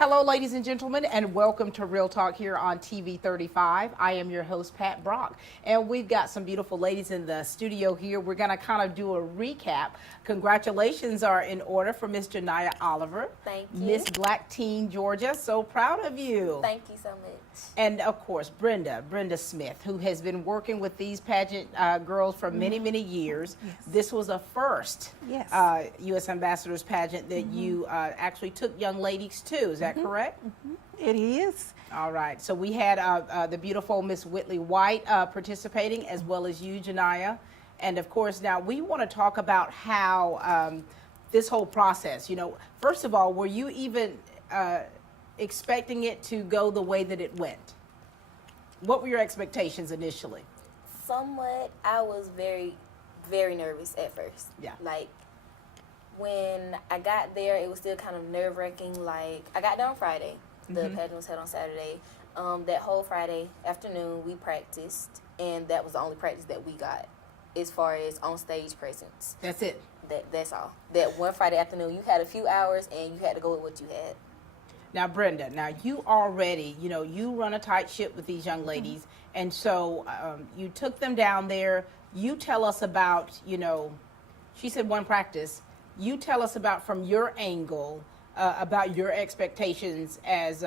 Hello, ladies and gentlemen, and welcome to Real Talk here on TV 35. I am your host, Pat Brock, and we've got some beautiful ladies in the studio here. We're going to kind of do a recap. Congratulations are in order for Miss Janiyah Oliver. Thank you. Miss Black Teen Georgia, so proud of you. Thank you so much. And of course, Brenda Smith, who has been working with these pageant girls for many, many years. Yes. This was a first Yes. U.S. Ambassadors pageant that you actually took young ladies to. Is that correct? It is. All right. So we had the beautiful Miss Whitley White participating, as well as you, Janiyah. And of course, now we want to talk about how this whole process, you know, first of all, were you even expecting it to go the way that it went? What were your expectations initially? Somewhat, I was very, very nervous at first. Yeah. Like, when I got there, it was still kind of nerve-wracking. Like, I got there on Friday. The pageant was held on Saturday. That whole Friday afternoon, we practiced, and that was the only practice that we got as far as on-stage presence. That's it. That's all. That one Friday afternoon, you had a few hours, and you had to go with what you had. Now, Brenda, now you already, you know, you run a tight ship with these young ladies. And so you took them down there. You tell us about, you know, she said one practice. You tell us about, from your angle, about your expectations as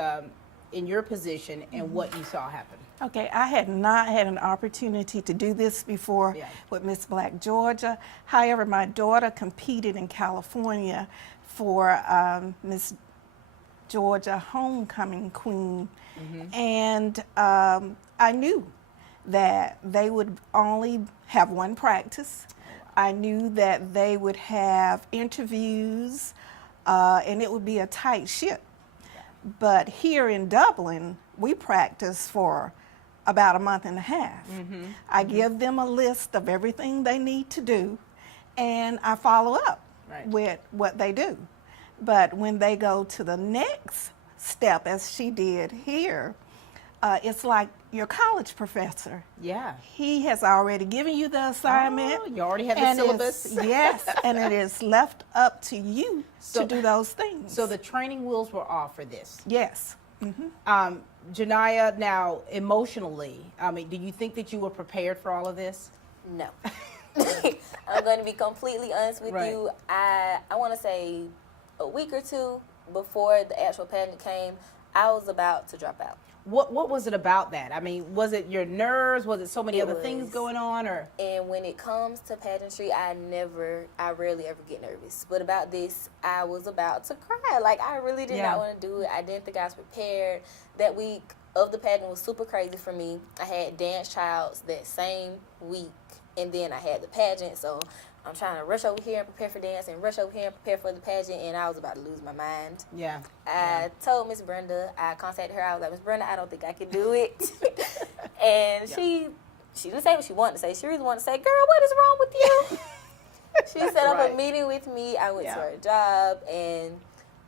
in your position and what you saw happen. Okay, I had not had an opportunity to do this before with Miss Black Georgia. However, my daughter competed in California for Miss Georgia Homecoming Queen, and I knew that they would only have one practice. I knew that they would have interviews, and it would be a tight ship. But here in Dublin, we practice for about a month and a half. I give them a list of everything they need to do, and I follow up with what they do. But when they go to the next step, as she did here, it's like your college professor. Yeah. He has already given you the assignment. Oh, you already have the syllabus. Yes, and it is left up to you to do those things. So the training wheels were off for this. Yes. Janiyah, now emotionally, I mean, do you think that you were prepared for all of this? No. I'm going to be completely honest with you. I want to say a week or two before the actual pageant came, I was about to drop out. What was it about that? I mean, was it your nerves? Was it so many other things going on? Or And when it comes to pageantry, I rarely ever get nervous. But about this, I was about to cry. Like, I really did not want to do it. I didn't think I was prepared. That week of the pageant was super crazy for me. I had dance tryouts that same week, and then I had the pageant, so I'm trying to rush over here and prepare for dance and rush over here and prepare for the pageant, and I was about to lose my mind. Yeah. I told Miss Brenda, I contacted her, I was like, Miss Brenda, I don't think I can do it. And she didn't say what she wanted to say. She really wanted to say, girl, what is wrong with you? She set up a meeting with me. I went to her job,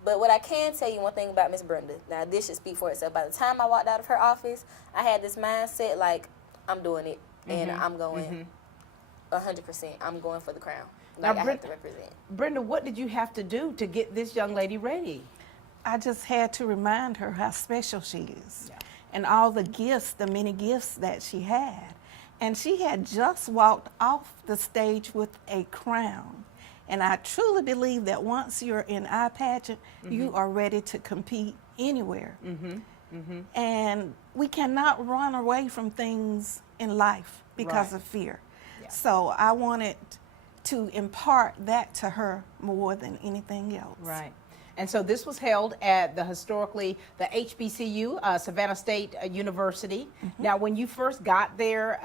but what I can tell you, one thing about Miss Brenda, now this should speak for itself. By the time I walked out of her office, I had this mindset like, I'm doing it, and I'm going 100%. I'm going for the crown. Like, I have to represent. Brenda, what did you have to do to get this young lady ready? I just had to remind her how special she is and all the gifts, the many gifts that she had. And she had just walked off the stage with a crown. And I truly believe that once you're in our pageant, you are ready to compete anywhere. And we cannot run away from things in life because of fear. So I wanted to impart that to her more than anything else. Right. And so this was held at the HBCU, Savannah State University. Now, when you first got there,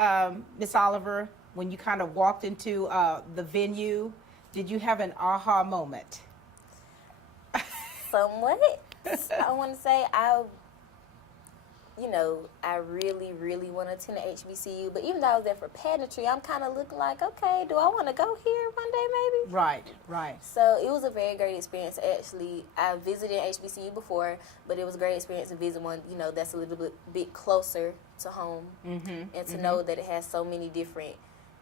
Miss Oliver, when you kind of walked into the venue, did you have an aha moment? Somewhat. I want to say I really, really want to attend the HBCU. But even though I was there for pageantry, I'm kind of looking like, okay, do I want to go here one day maybe? Right. So it was a very great experience. Actually, I visited HBCU before, but it was a great experience to visit one, that's a little bit closer to home. And to know that it has so many different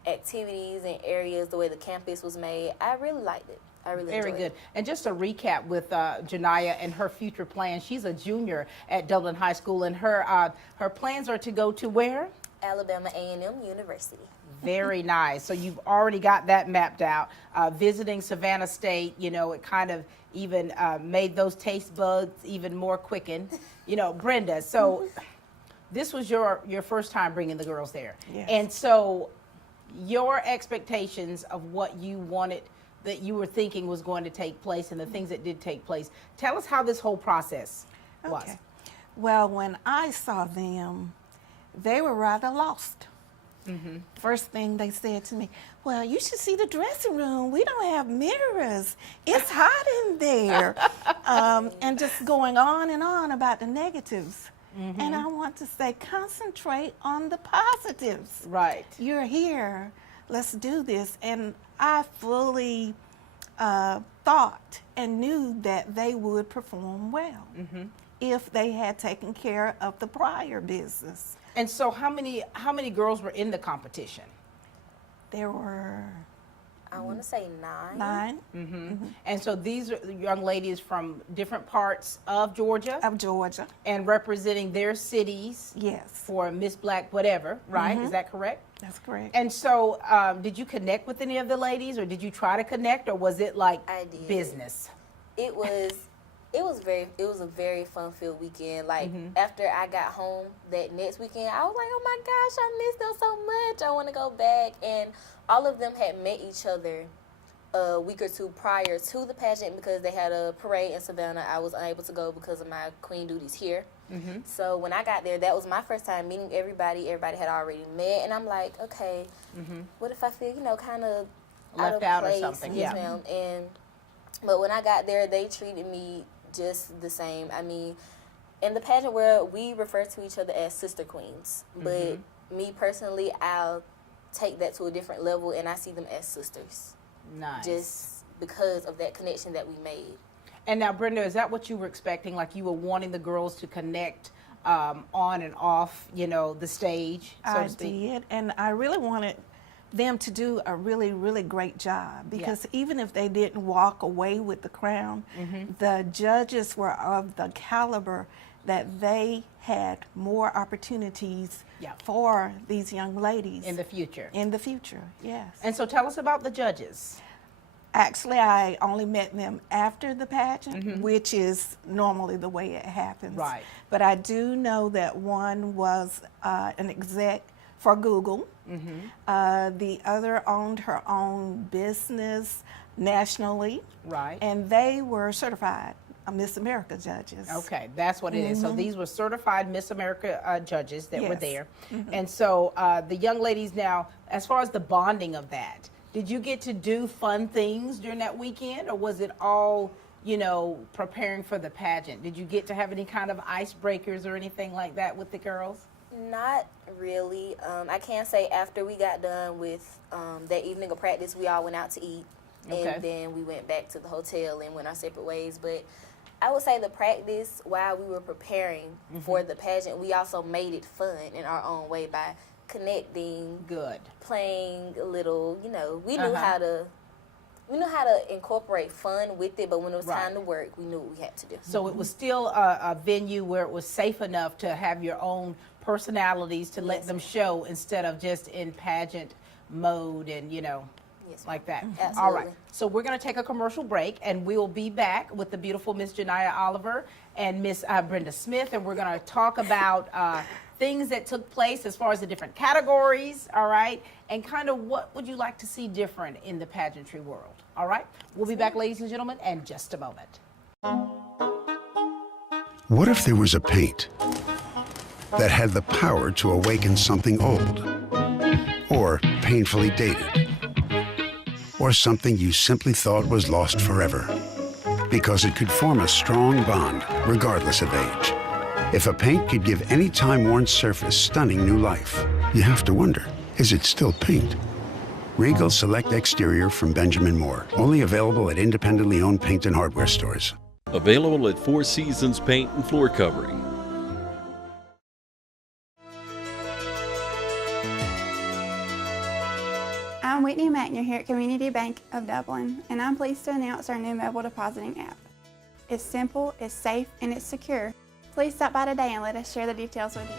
activities and areas, the way the campus was made. I really liked it. I really Very enjoy good. it. And just a recap with Janiyah and her future plans. She's a junior at Dublin High School, and her plans are to go to where? Alabama A&M University. Very nice. So you've already got that mapped out. Visiting Savannah State, you know, it kind of even made those taste buds even more quickened. You know, Brenda, so this was your first time bringing the girls there. Yes. And so your expectations of what you wanted, that you were thinking was going to take place, and the things that did take place. Tell us how this whole process was. Okay. Well, when I saw them, they were rather lost. First thing they said to me, well, you should see the dressing room. We don't have mirrors. It's hot in there. And just going on and on about the negatives. And I want to say, concentrate on the positives. Right. You're here. Let's do this. And I fully thought and knew that they would perform well if they had taken care of the prior business. And so how many girls were in the competition? There were I want to say 9. 9 And so these are young ladies from different parts of Georgia of Georgia. and representing their cities Yes, for Miss Black whatever, right? Is that correct? that's correct. And so did you connect with any of the ladies, or did you try to connect, or was it like I did. business? It was a very fun-filled weekend. Like, after I got home that next weekend, I was like, oh my gosh, I missed them so much. I want to go back. And all of them had met each other a week or two prior to the pageant because they had a parade in Savannah. I was unable to go because of my queen duties here. So when I got there, that was my first time meeting everybody. Everybody had already met. And I'm like, okay, what if I feel, kind of Left out out of or place? something, Yes, yeah. ma'am. But when I got there, they treated me just the same. I mean, in the pageant world, we refer to each other as sister queens. But me personally, I'll take that to a different level, and I see them as sisters. Nice. Just because of that connection that we made. And now, Brenda, is that what you were expecting? Like you were wanting the girls to connect on and off, the stage, so I to speak? did, and I really wanted them to do a really, really great job because even if they didn't walk away with the crown, the judges were of the caliber that they had more opportunities for these young ladies In the future. in the future. Yes. And so tell us about the judges. Actually, I only met them after the pageant, which is normally the way it happens. Right. But I do know that one was an exec for Google. The other owned her own business nationally. Right. And they were certified Miss America judges. Okay, that's what it is. So these were certified Miss America judges that were Yes. there. And so the young ladies now, as far as the bonding of that, did you get to do fun things during that weekend, or was it all, preparing for the pageant? Did you get to have any kind of icebreakers or anything like that with the girls? Not really. I can say after we got done with that evening of practice, we all went out to eat. Okay. And then we went back to the hotel and went our separate ways. But I would say the practice, while we were preparing for the pageant, we also made it fun in our own way by connecting, Good. playing a little, we knew how to incorporate fun with it, but when it was time to work, we knew what we had to do. So it was still a venue where it was safe enough to have your own personalities to let them show instead of just in pageant mode and, Yes, like that. Absolutely. All right. So we're going to take a commercial break, and we'll be back with the beautiful Miss Janiyah Oliver and Miss Brenda Smith, and we're going to talk about things that took place as far as the different categories, all right, and kind of what would you like to see different in the pageantry world, all right? We'll be back, ladies and gentlemen, in just a moment. What if there was a paint that had the power to awaken something old, or painfully dated, or something you simply thought was lost forever? Because it could form a strong bond, regardless of age. If a paint could give any time-worn surface stunning new life, you have to wonder, is it still paint? Regal Select Exterior from Benjamin Moore. Only available at independently owned paint and hardware stores. Available at Four Seasons Paint and Floor Covering. I'm Whitney Mackner here at Community Bank of Dublin, and I'm pleased to announce our new mobile depositing app. It's simple, it's safe, and it's secure. Please stop by today and let us share the details with you.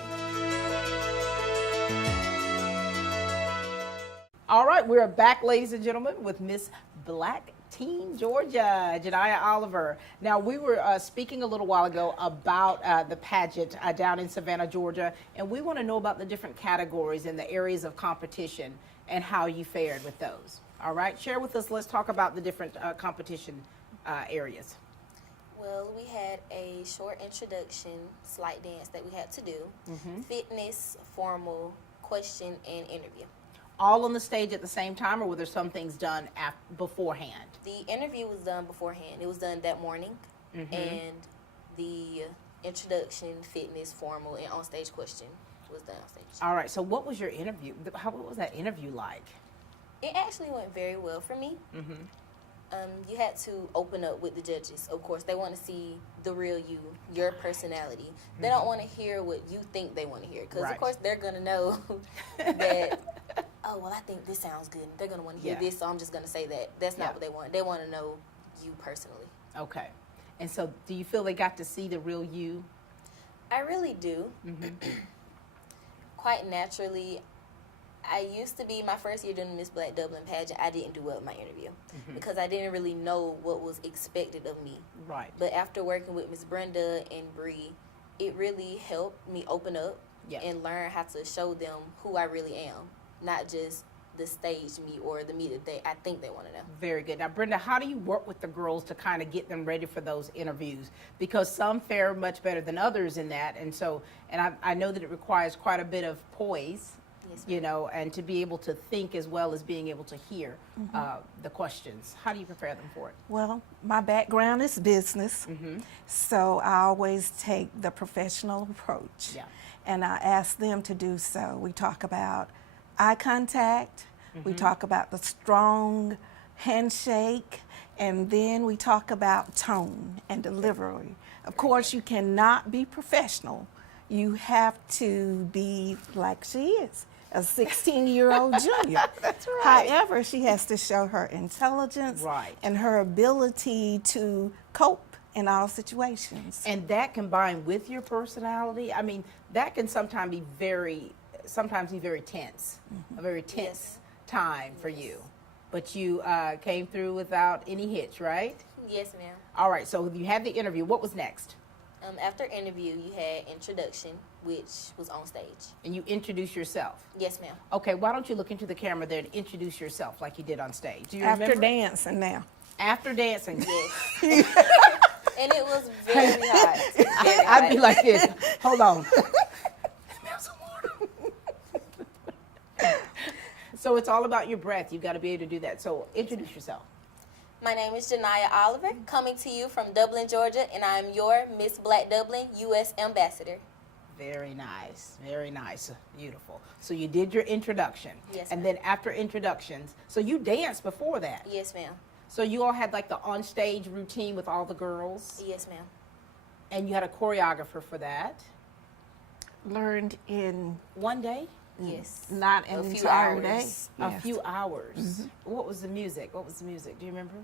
All right, we're back, ladies and gentlemen, with Miss Black Teen Georgia, Janiah Oliver. Now, we were speaking a little while ago about the pageant down in Savannah, Georgia, and we want to know about the different categories and the areas of competition and how you fared with those. All right, share with us. Let's talk about the different competition areas. Well, we had a short introduction, slight dance that we had to do, fitness, formal, question, and interview. All on the stage at the same time, or were there some things done beforehand? The interview was done beforehand. It was done that morning, and the introduction, fitness, formal, and on-stage question was done on stage. All right, so what was your interview? What was that interview like? It actually went very well for me. You had to open up with the judges. Of course, they want to see the real you, your personality. They don't want to hear what you think they want to hear, because, of course, they're going to know that, oh, well, I think this sounds good. They're going to want to hear this, so I'm just going to say that. That's not what they want. They want to know you personally. Okay. And so do you feel they got to see the real you? I really do. Quite naturally. I used to be, my first year doing the Miss Black Dublin pageant, I didn't do well in my interview because I didn't really know what was expected of me. Right. But after working with Miss Brenda and Bree, it really helped me open up and learn how to show them who I really am, not just the stage me or the me that I think they want to know. Very good. Now, Brenda, how do you work with the girls to kind of get them ready for those interviews? Because some fare much better than others in that, and I know that it requires quite a bit of poise. Yes, you know, and to be able to think as well as being able to hear the questions. How do you prepare them for it? Well, my background is business, so I always take the professional approach, and I ask them to do so. We talk about eye contact, we talk about the strong handshake, and then we talk about tone and delivery. Of course, you cannot be professional. You have to be like she is, a 16-year-old junior. That's right. However, she has to show her intelligence and her ability to cope in all situations. And that combined with your personality, I mean, that can sometimes be very tense, a very tense time for you. But you came through without any hitch, right? Yes, ma'am. All right, so you had the interview. What was next? After interview, you had introduction, which was on stage. And you introduced yourself? Yes, ma'am. Okay, why don't you look into the camera there and introduce yourself like you did on stage? Do you After remember? dancing now. After dancing? Yes. And it was very hot. I'd be like this. Hold on. So it's all about your breath. You've got to be able to do that. So introduce yourself. My name is Janiah Oliver, coming to you from Dublin, Georgia, and I'm your Miss Black Dublin U.S. Ambassador. Very nice. Very nice. Beautiful. So you did your introduction. Yes, and ma'am. then after introductions, so you danced before that? Yes, ma'am. So you all had like the on-stage routine with all the girls? Yes, ma'am. And you had a choreographer for that? Learned in one day? Yes. Not an entire day. A few hours. What was the music? Do you remember?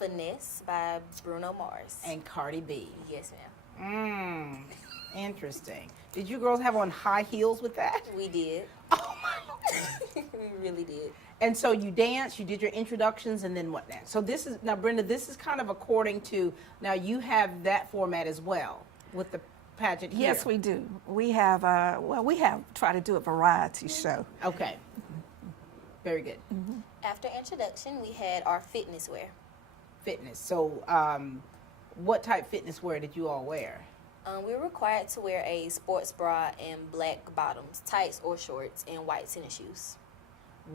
Finesse by Bruno Mars. And Cardi B. Yes, ma'am. Interesting. Did you girls have on high heels with that? We did. Oh my Lord. We really did. And so you danced, you did your introductions, and then what next? So this is, now Brenda, this is kind of according to, now you have that format as well with the pageant here. Yes, we do. We have, try to do a variety show. Okay. Very good. After introduction, we had our fitness wear. Fitness. So what type fitness wear did you all wear? We were required to wear a sports bra and black bottoms, tights or shorts, and white tennis shoes.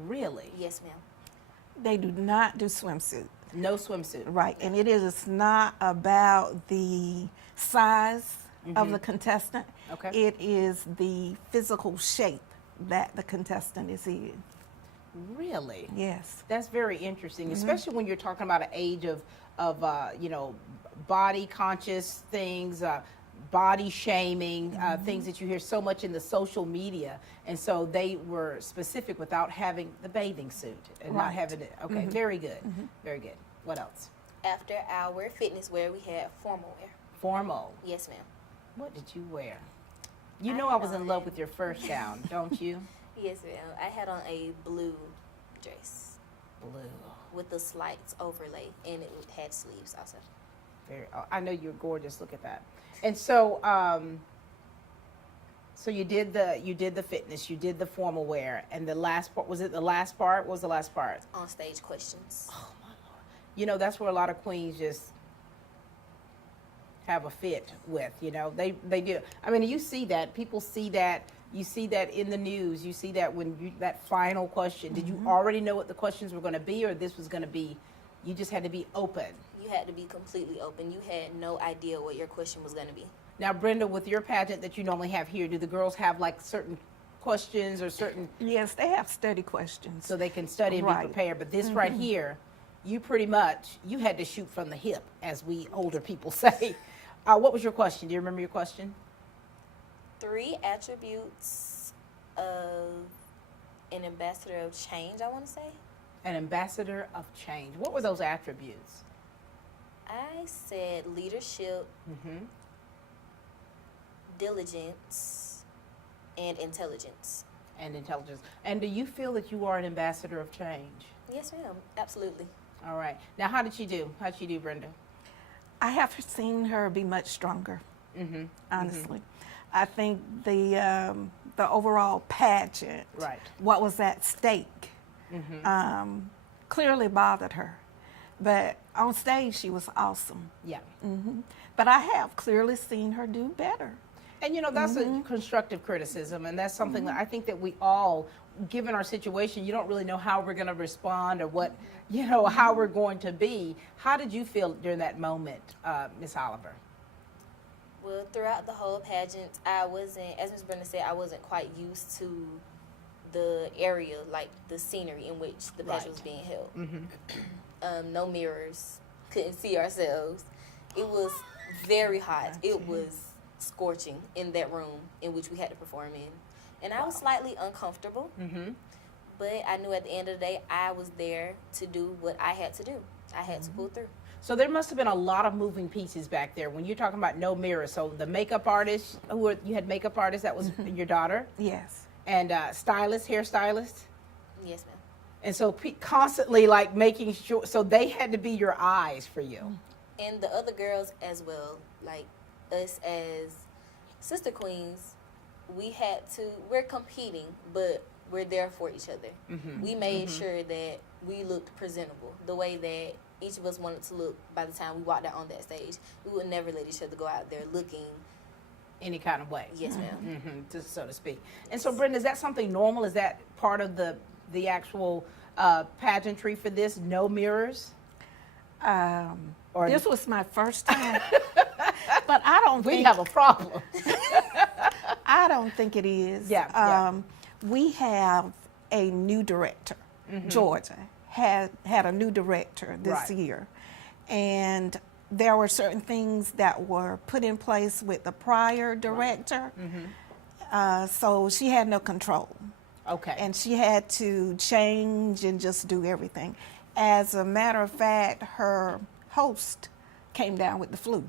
Really? Yes, ma'am. They do not do swimsuit. No swimsuit. Right, and it is not about the size of the contestant. Okay. It is the physical shape that the contestant is in. Really? Yes. That's very interesting, especially when you're talking about an age of body conscious things, body shaming, things that you hear so much in the social media. And so they were specific without having the bathing suit and not having it. Okay, very good. Very good. What else? After our fitness wear, we had formal wear. Formal. Yes, ma'am. What did you wear? You know I was in love with your first gown, don't you? Yes, ma'am. I had on a blue dress Blue. with the slight overlay, and it had sleeves also. Very. I know you're gorgeous. Look at that. And so, so you did the fitness, you did the formal wear, and the last part, was it the last part? What was the last part? On stage questions. Oh my Lord. You know, that's where a lot of queens just have a fit with, you know, they do. I mean, you see that, people see that, you see that in the news, you see that when you, that final question, did you already know what the questions were going to be, or this was going to be, you just had to be open? You had to be completely open. You had no idea what your question was going to be. Now, Brenda, with your pageant that you normally have here, do the girls have like certain questions or certain? Yes, they have study questions. So they can study and be prepared. But this right here, you pretty much, you had to shoot from the hip, as we older people say. What was your question? Do you remember your question? 3 attributes of an ambassador of change, I want to say. An ambassador of change. What were those attributes? I said leadership, diligence, and intelligence. And intelligence. And do you feel that you are an ambassador of change? Yes, ma'am. Absolutely. All right. Now, how did she do? How did she do, Brenda? I have seen her be much stronger, honestly. I think the overall pageant, what was at stake, clearly bothered her. But on stage, she was awesome. Yeah. But I have clearly seen her do better. And, you know, that's a constructive criticism, and that's something that I think that we all, given our situation, you don't really know how we're going to respond or what, you know, how we're going to be. How did you feel during that moment, Miss Oliver? Well, throughout the whole pageant, I wasn't, as Ms. Brenda said, I wasn't quite used to the area, like the scenery in which the pageant was being held. No mirrors, couldn't see ourselves. It was very hot. It was scorching in that room in which we had to perform in. And I was slightly uncomfortable, but I knew at the end of the day, I was there to do what I had to do. I had to pull through. So there must have been a lot of moving pieces back there when you're talking about no mirror. So the makeup artist, you had makeup artist, that was your daughter? Yes. And stylist, hairstylist? Yes, ma'am. And so constantly like making sure, so they had to be your eyes for you. And the other girls as well, like us as sister queens, we're competing, but we're there for each other. We made sure that we looked presentable, the way that each of us wanted to look by the time we walked out on that stage. We would never let each other go out there looking any kind of way. Yes, ma'am. Just so to speak. And so, Brenda, is that something normal? Is that part of the actual pageantry for this? No mirrors? Or this was my first time, but I don't think we have a problem. I don't think it is. Yeah. We have a new director. Georgia had a new director this year, and there were certain things that were put in place with the prior director, so she had no control. Okay. And she had to change and just do everything. As a matter of fact, her host came down with the flu.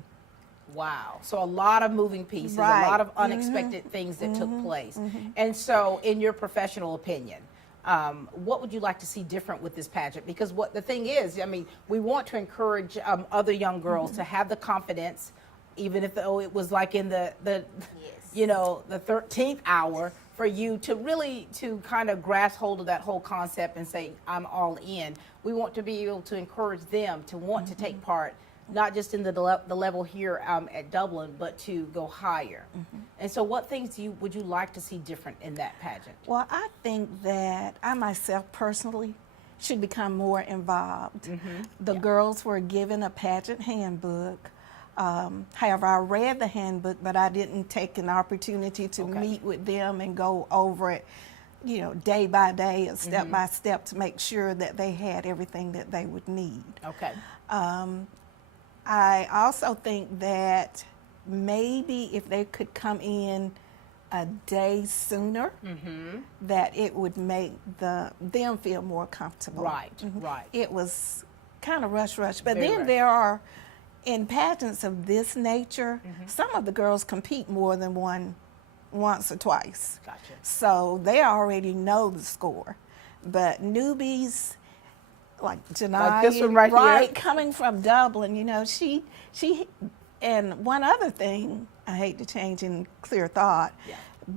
Wow. So a lot of moving pieces, a lot of unexpected things that took place. And so, in your professional opinion, what would you like to see different with this pageant? Because what the thing is, I mean, we want to encourage other young girls to have the confidence, even if it was like in the you know, the 13th hour, for you to really to kind of grasp hold of that whole concept and say, I'm all in. We want to be able to encourage them to want to take part, not just in the level here at Dublin, but to go higher. And so what things would you like to see different in that pageant? Well, I think that I myself personally should become more involved. The girls were given a pageant handbook. However, I read the handbook, but I didn't take an opportunity to meet with them and go over it, you know, day by day or step by step to make sure that they had everything that they would need. Okay. I also think that maybe if they could come in a day sooner, that it would make them feel more comfortable. Right, right. It was kind of rush. But Very then rushed. there are, in pageants of this nature, some of the girls compete more than once or twice. Gotcha. So they already know the score. But newbies, like Janai, Like this one right here. coming from Dublin, you know, she, and one other thing, I hate to change in clear thought, Yeah.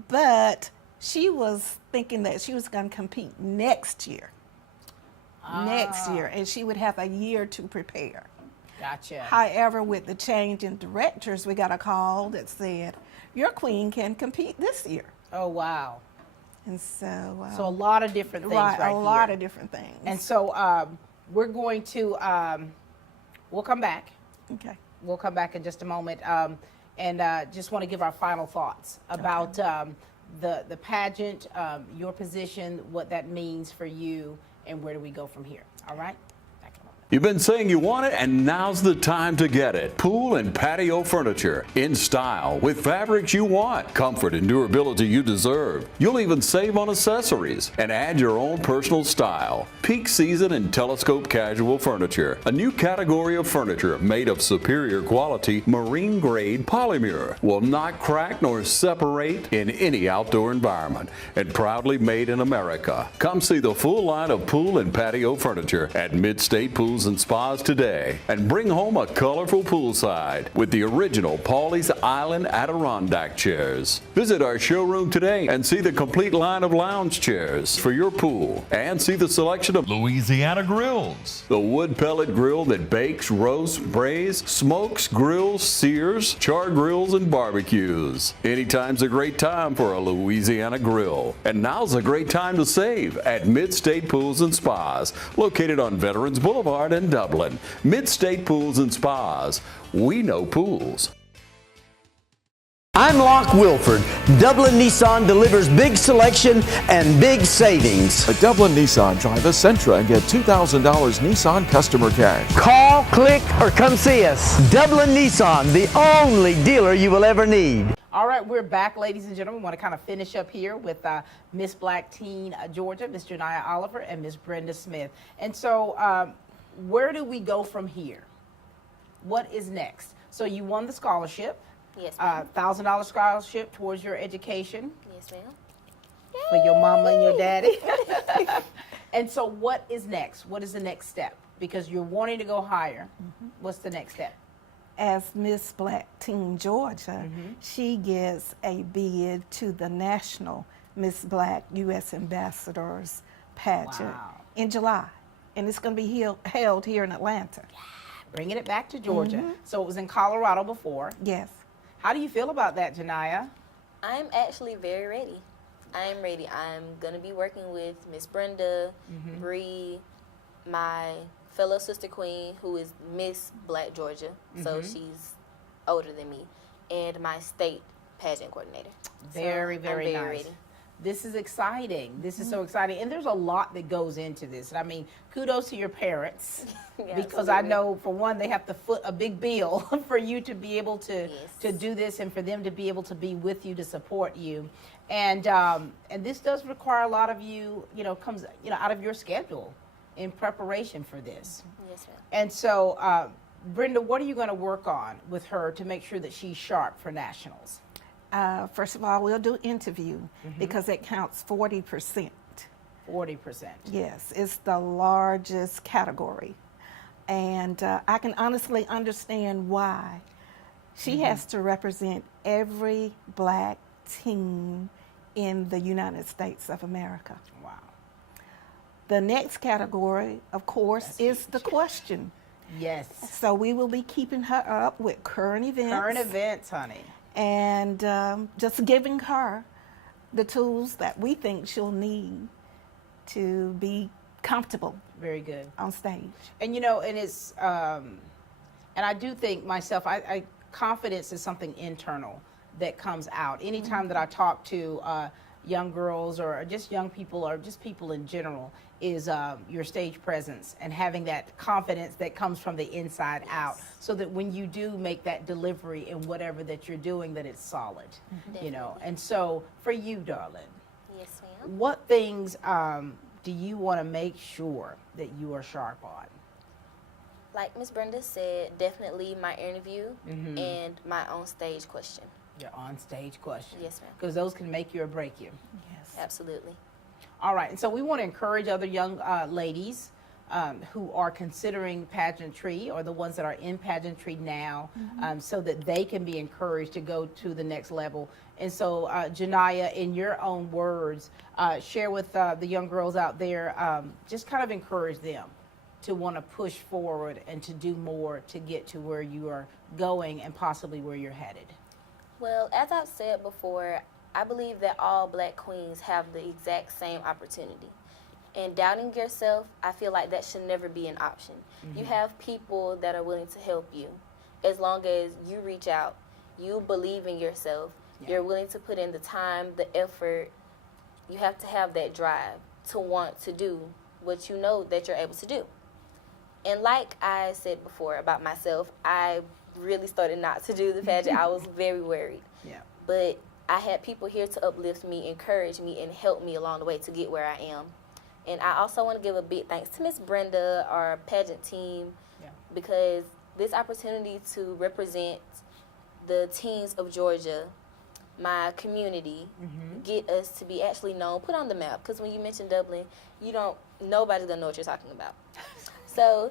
but she was thinking that she was going to compete next year. Next year, and she would have a year to prepare. Gotcha. However, with the change in directors, we got a call that said, your queen can compete this year. Oh, wow. And so, So a lot of different things right a here. lot of different things. And so we're going to, we'll come back. Okay. We'll come back in just a moment. And just want to give our final thoughts about the pageant, your position, what that means for you, and where do we go from here. All right? Back in a moment. You've been saying you want it, and now's the time to get it. Pool and patio furniture in style with fabrics you want, comfort and durability you deserve. You'll even save on accessories and add your own personal style. Peak season and telescope casual furniture, a new category of furniture made of superior quality marine grade polymer, will not crack nor separate in any outdoor environment, and proudly made in America. Come see the full line of pool and patio furniture at Mid-State Pools and Spas today, and bring home a colorful poolside with the original Pawleys Island Adirondack chairs. Visit our showroom today and see the complete line of lounge chairs for your pool, and see the selection of Louisiana grills. the wood pellet grill that bakes, roasts, braise, smokes, grills, sears, char grills, and barbecues. Anytime's a great time for a Louisiana grill. And now's a great time to save at Mid-State Pools and Spas, located on Veterans Boulevard in Dublin. Mid-State Pools and Spas. We know pools. I'm Locke Wilford. Dublin Nissan delivers big selection and big savings. At Dublin Nissan, drive a Sentra and get $2,000 Nissan customer cash. Call, click, or come see us. Dublin Nissan, the only dealer you will ever need. All right, we're back, ladies and gentlemen. We want to kind of finish up here with Miss Black Teen Georgia, Miss Janiyah Oliver, and Miss Brenda Smith. And so where do we go from here? What is next? So you won the scholarship. Yes, ma'am. $1,000 scholarship towards your education Yes, ma'am. for your mama and your daddy. And so what is next? What is the next step? Because you're wanting to go higher. What's the next step? As Miss Black Teen Georgia, she gets a bid to the National Miss Black U.S. Ambassadors pageant in July. And it's going to be held here in Atlanta. Bringing it back to Georgia. So it was in Colorado before. Yes. How do you feel about that, Janiyah? I'm actually very ready. I am ready. I'm going to be working with Miss Brenda, Bree, my fellow sister queen, who is Miss Black Georgia, so she's older than me, and my state pageant coordinator. Very, So very I'm nice. ready. This is exciting. This is so exciting. And there's a lot that goes into this. And I mean, kudos to your parents. Yeah, because I absolutely. know, for one, they have to foot a big bill for you to be able to Yes. do this, and for them to be able to be with you, to support you. And this does require a lot of you, comes out of your schedule in preparation for this. Yes, ma'am. And so, Brenda, what are you going to work on with her to make sure that she's sharp for nationals? First of all, we'll do interview because it counts 40%. 40%. Yes, it's the largest category. And I can honestly understand why. She has to represent every black teen in the United States of America. Wow. The next category, of course, is the question. Yes. So we will be keeping her up with current events. Current events, honey. And just giving her the tools that we think she'll need to be comfortable Very good. on stage. And and it's, and I do think myself, I confidence is something internal that comes out. Anytime that I talk to, young girls or just young people or just people in general is your stage presence and having that confidence that comes from the inside out, so that when you do make that delivery in whatever that you're doing, that it's solid, you know. And so for you, darling, Yes, ma'am. what things do you want to make sure that you are sharp on? Like Miss Brenda said, definitely my interview and my on stage question. Your on-stage question. Yes, ma'am. Because those can make you or break you. Yes. Absolutely. All right, and so we want to encourage other young ladies who are considering pageantry or the ones that are in pageantry now, so that they can be encouraged to go to the next level. And so, Janiyah, in your own words, share with the young girls out there, just kind of encourage them to want to push forward and to do more to get to where you are going and possibly where you're headed. Well, as I've said before, I believe that all black queens have the exact same opportunity. And doubting yourself, I feel like that should never be an option. You have people that are willing to help you as long as you reach out, you believe in yourself, you're willing to put in the time, the effort. You have to have that drive to want to do what you know that you're able to do. And like I said before about myself, I really started not to do the pageant. I was very worried. Yeah. But I had people here to uplift me, encourage me, and help me along the way to get where I am. And I also want to give a big thanks to Miss Brenda, our pageant team, because this opportunity to represent the teens of Georgia, my community, get us to be actually known, put on the map. Because when you mention Dublin, nobody's gonna know what you're talking about. So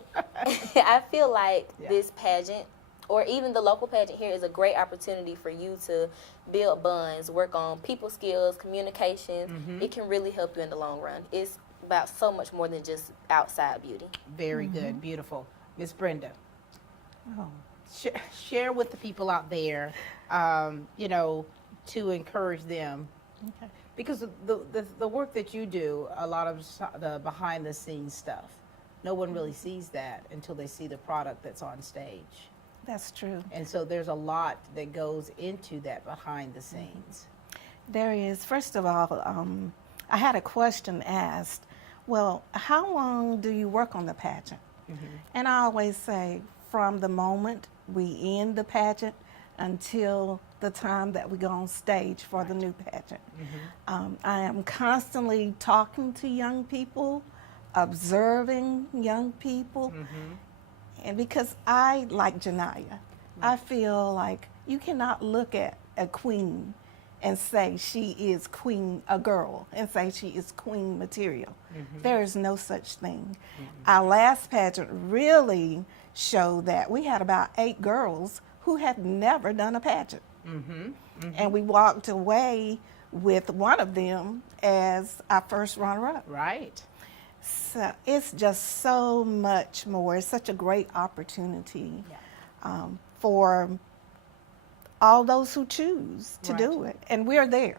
I feel like this pageant, or even the local pageant here, is a great opportunity for you to build bonds, work on people skills, communications. It can really help you in the long run. It's about so much more than just outside beauty. Very good, beautiful. Miss Brenda, Oh. share with the people out there, you know, to encourage them. Okay. Because the work that you do, a lot of the behind the scenes stuff, no one really sees that until they see the product that's on stage. That's true. And so there's a lot that goes into that behind the scenes. There is. First of all, I had a question asked. Well, how long do you work on the pageant? And I always say, from the moment we end the pageant until the time that we go on stage for the new pageant. I am constantly talking to young people, observing young people, and because I, like Janiyah, I feel like you cannot look at a queen and say she is queen, a girl, and say she is queen material. There is no such thing. Our last pageant really showed that we had about 8 girls who had never done a pageant. And we walked away with one of them as our first runner-up. Right. So it's just so much more. It's such a great opportunity for all those who choose to do it. And we're there.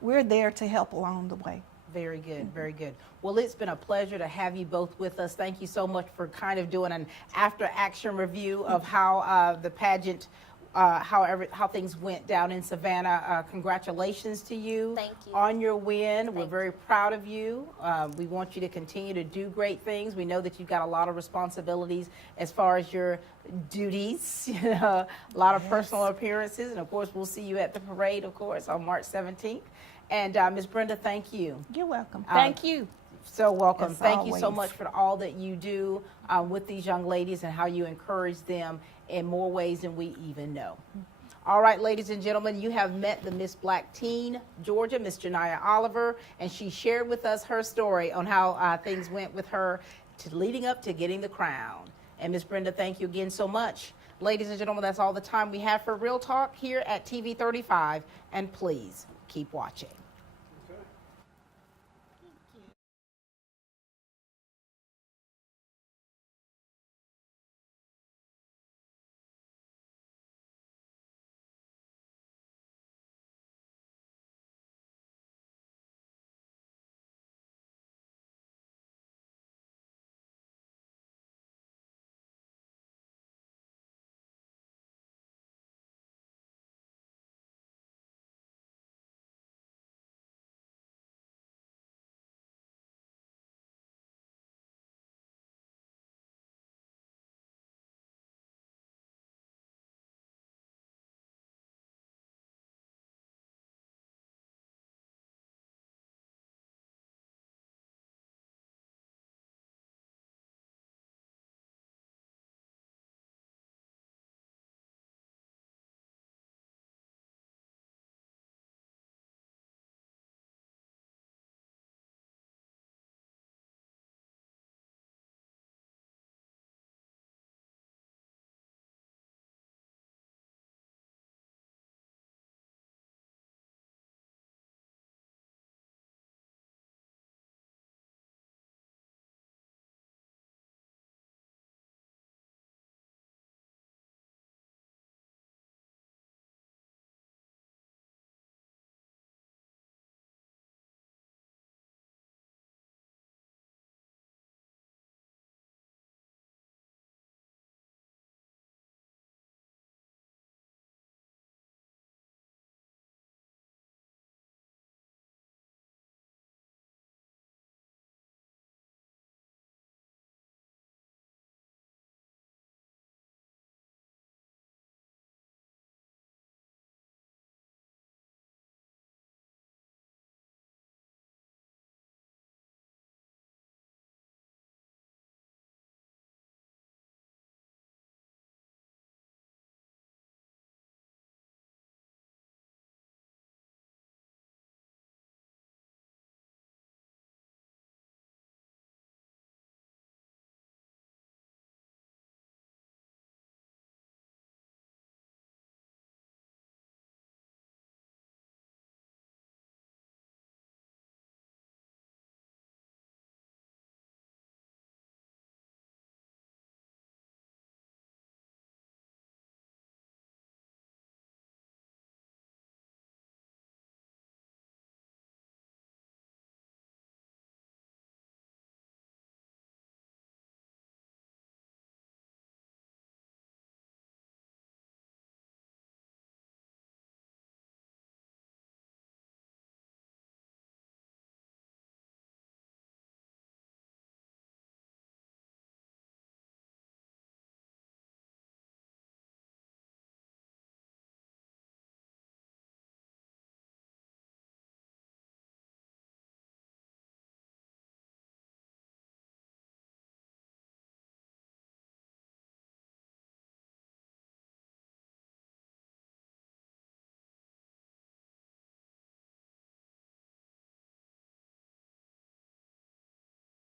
We're there to help along the way. Very good, very good. Well, it's been a pleasure to have you both with us. Thank you so much for kind of doing an after-action review of how the pageant, how things went down in Savannah. Congratulations to you. Thank you. On your win. We're very proud of you. We want you to continue to do great things. We know that you've got a lot of responsibilities as far as your duties, a lot of personal appearances, and of course we'll see you at the parade, of course, on March 17th. And Ms. Brenda, thank you. You're welcome. Thank you. So welcome. As Thank you so always. much for all that you do with these young ladies and how you encourage them in more ways than we even know. All right, ladies and gentlemen, you have met the Miss Black Teen Georgia, Miss Janiyah Oliver, and she shared with us her story on how things went with her leading up to getting the crown. And Miss Brenda, thank you again so much. Ladies and gentlemen, that's all the time we have for Real Talk here at TV 35, and please keep watching.